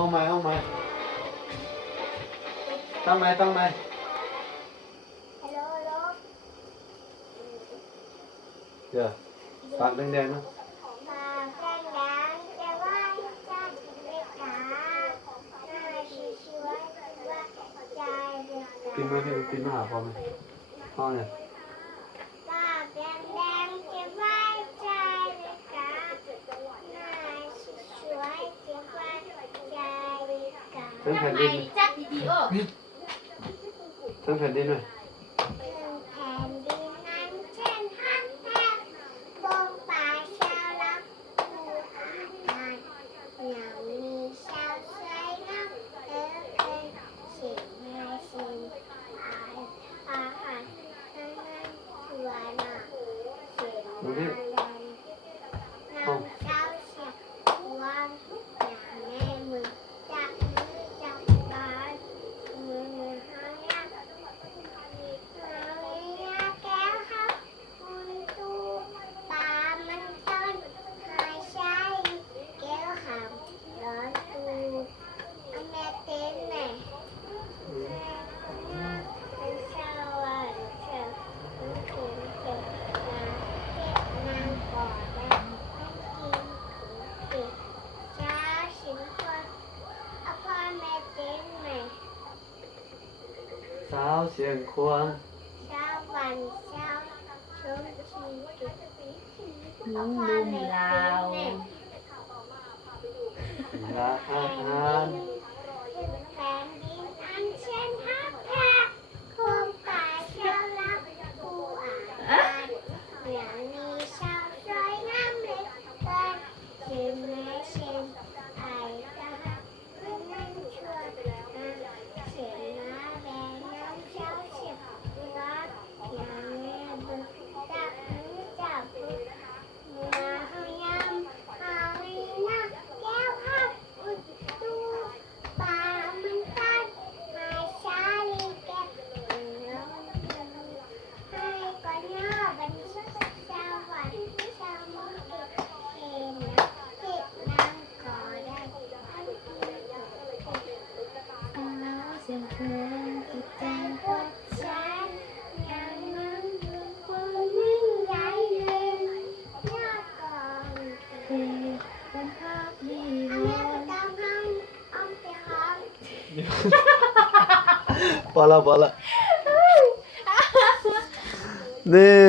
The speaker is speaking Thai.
ห้องไม้ตั้งไหมเดี๋ยวปากแดงๆนะกินไหมพี่กินมาหาพอไหมห้องเนี่ยทั้งแผ่นดินทั้งแผ่นดินเลยดูดิห้องสาวเสียงควงลุงลาวร้านอาหารเสียงเพลงติดใจพวกฉันอย่างนั้นความยิ่งใหญ่เลยยากก่อนเป็นภาพที่พอละนี่